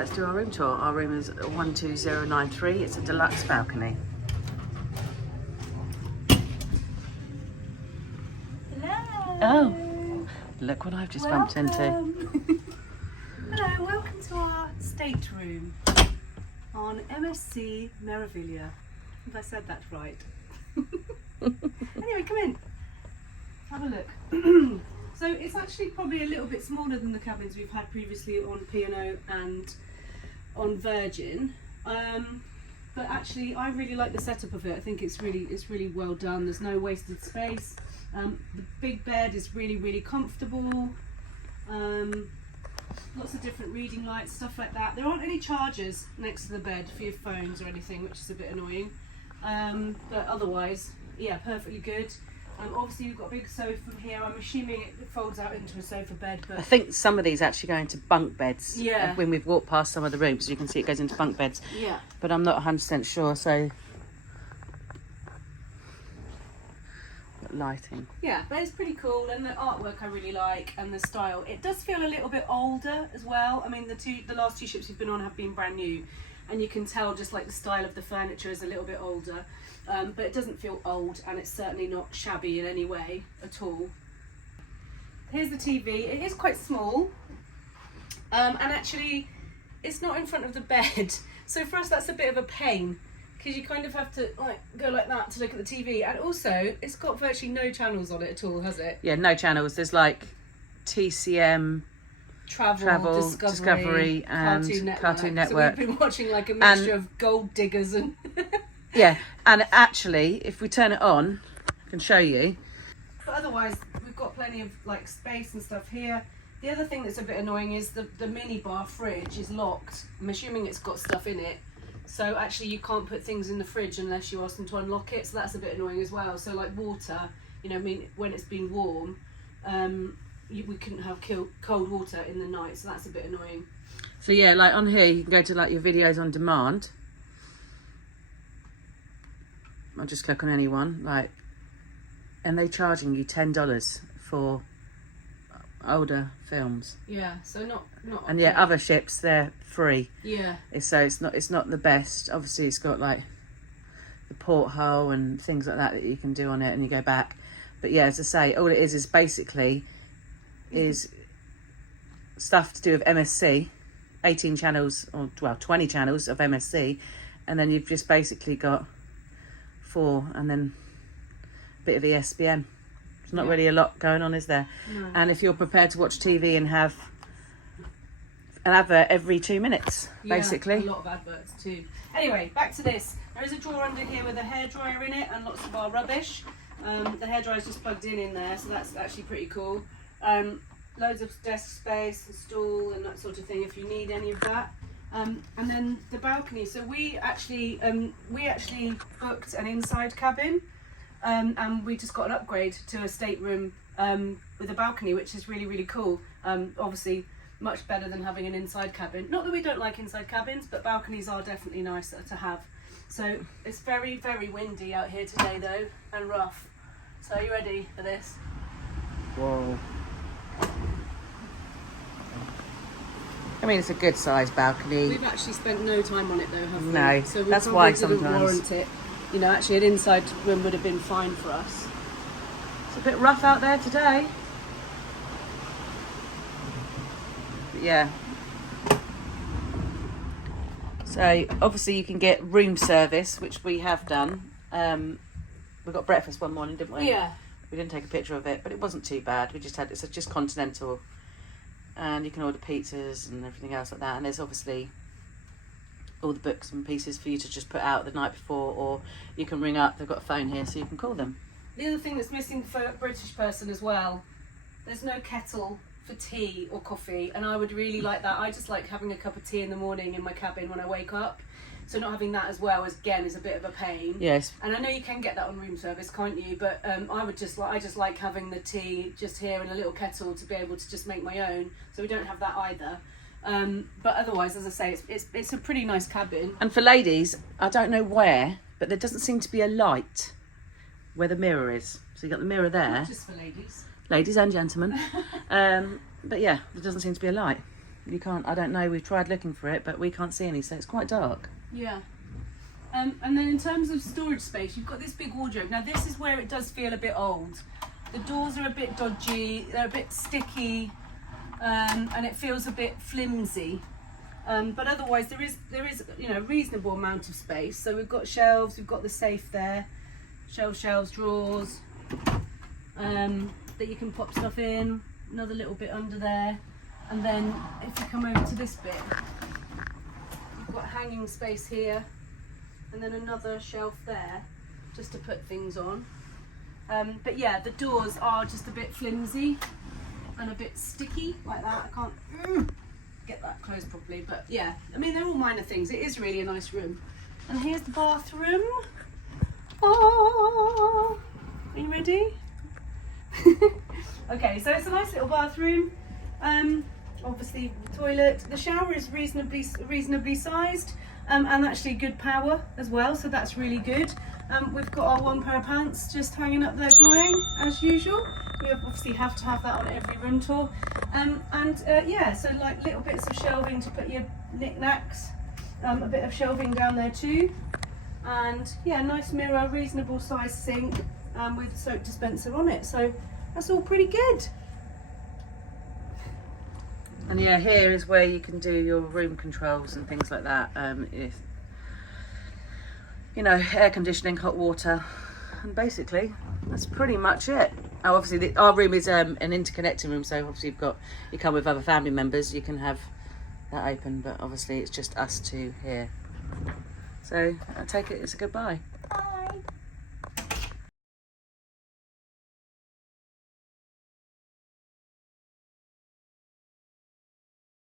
Let's do our room tour. Our room is 12093. It's a deluxe balcony. Hello. Oh, look what I've just bumped into. Hello, welcome to our stateroom on MSC Meraviglia. If I said that right. Anyway, come in. Have a look. So it's actually probably a little bit smaller than the cabins we've had previously on P&O and on Virgin. But actually I really like the setup of it. I think it's really well done. There's no wasted space. The big bed is really comfortable. Lots of different reading lights, stuff like that. There aren't any chargers next to the bed for your phones or anything, which is a bit annoying. But otherwise, yeah, perfectly good. Obviously you've got a big sofa from here. I'm assuming it folds out into a sofa bed, but I think some of these actually go into bunk beds. Yeah. When we've walked past some of the rooms, you can see it goes into bunk beds. yeah. But I'm not 100% sure, so... Lighting. Yeah, but it's pretty cool, and the artwork I really like, and the style. It does feel a little bit older as well. I mean, the last two ships we've been on have been brand new, and you can tell just like the style of the furniture is a little bit older. But it doesn't feel old, and it's certainly not shabby in any way at all. Here's the TV. It is quite small, and actually it's not in front of the bed, so for us that's a bit of a pain, because you kind of have to like go like that to look at the TV, and also it's got virtually no channels on it at all, has it? Yeah, no channels. There's like TCM, Travel, Discovery and Cartoon Network. So we've been watching like a mixture of gold diggers and... Yeah, and actually, if we turn it on, I can show you. But otherwise, we've got plenty of like space and stuff here. The other thing that's a bit annoying is the mini bar fridge is locked. I'm assuming it's got stuff in it. So actually you can't put things in the fridge unless you ask them to unlock it. So that's a bit annoying as well. So like water, you know, I mean, when it's been warm, we couldn't have cold water in the night. So that's a bit annoying. So yeah, like on here, you can go to like your videos on demand. I'll just click on any one, like, and they're charging you $10 for older films. Yeah, so not. And yeah, other ships they're free. Yeah. So it's not the best. Obviously, it's got like the porthole and things like that you can do on it, and you go back. But yeah, as I say, all it is basically is stuff to do with MSC, 18 channels or well 20 channels of MSC, and then you've just basically got 4 and then a bit of ESPN. There's not really a lot going on, is there? No. And if you're prepared to watch TV and have an advert every 2 minutes, basically. A lot of adverts too. Anyway, back to this. There is a drawer under here with a hairdryer in it and lots of our rubbish. The hairdryer is just plugged in there, so that's actually pretty cool. Loads of desk space, a stool and that sort of thing if you need any of that. And then the balcony. So we actually booked an inside cabin, and we just got an upgrade to a stateroom with a balcony, which is really cool. Obviously, much better than having an inside cabin. Not that we don't like inside cabins, but balconies are definitely nicer to have. So it's very windy out here today though, and rough. So are you ready for this? Whoa. I mean, it's a good sized balcony. We've actually spent no time on it though, have we? No, So we that's probably why didn't sometimes. warrant it. You know, actually an inside room would have been fine for us. It's a bit rough out there today. But yeah. So obviously you can get room service, which we have done. We got breakfast one morning, didn't we? Yeah. We didn't take a picture of it, but it wasn't too bad. We just had it's just continental, and you can order pizzas and everything else like that. And there's obviously all the books and pieces for you to just put out the night before, or you can ring up. They've got a phone here, so you can call them. The other thing that's missing for a British person as well, there's no kettle for tea or coffee, and I would really like that. I just like having a cup of tea in the morning in my cabin when I wake up. So not having that as well is a bit of a pain. Yes. And I know you can get that on room service, can't you? But I just like having the tea just here in a little kettle to be able to just make my own. So we don't have that either. But otherwise, as I say, it's a pretty nice cabin. And for ladies, I don't know where, but there doesn't seem to be a light where the mirror is. So you got the mirror there. Not just for ladies. Ladies and gentlemen. But yeah, there doesn't seem to be a light. you can't, I don't know, we've tried looking for it, but we can't see any, so it's quite dark. Yeah. And then in terms of storage space, you've got this big wardrobe. Now this is where it does feel a bit old. The doors are a bit dodgy, they're a bit sticky, and it feels a bit flimsy. But otherwise there is you know, a reasonable amount of space. So we've got shelves, we've got the safe there, shelves, drawers, that you can pop stuff in, another little bit under there. And then if you come over to this bit, you've got hanging space here, and then another shelf there, just to put things on. But yeah, the doors are just a bit flimsy and a bit sticky, like that. I can't get that closed properly, but yeah, I mean, they're all minor things. It is really a nice room. And here's the bathroom. Oh, are you ready? Okay, so it's a nice little bathroom. Obviously toilet. The shower is reasonably sized, and actually good power as well, so that's really good. We've got our one pair of pants just hanging up there drying as usual. We obviously have to have that on every room tour. Yeah, so like little bits of shelving to put your knickknacks, a bit of shelving down there too, and yeah, nice mirror, reasonable size sink, with soap dispenser on it. So that's all pretty good. And yeah, here is where you can do your room controls and things like that. If, you know, air conditioning, hot water, and basically that's pretty much it. Oh, obviously our room is an interconnecting room, so obviously you come with other family members, you can have that open, but obviously it's just us two here. So I take it it's a goodbye.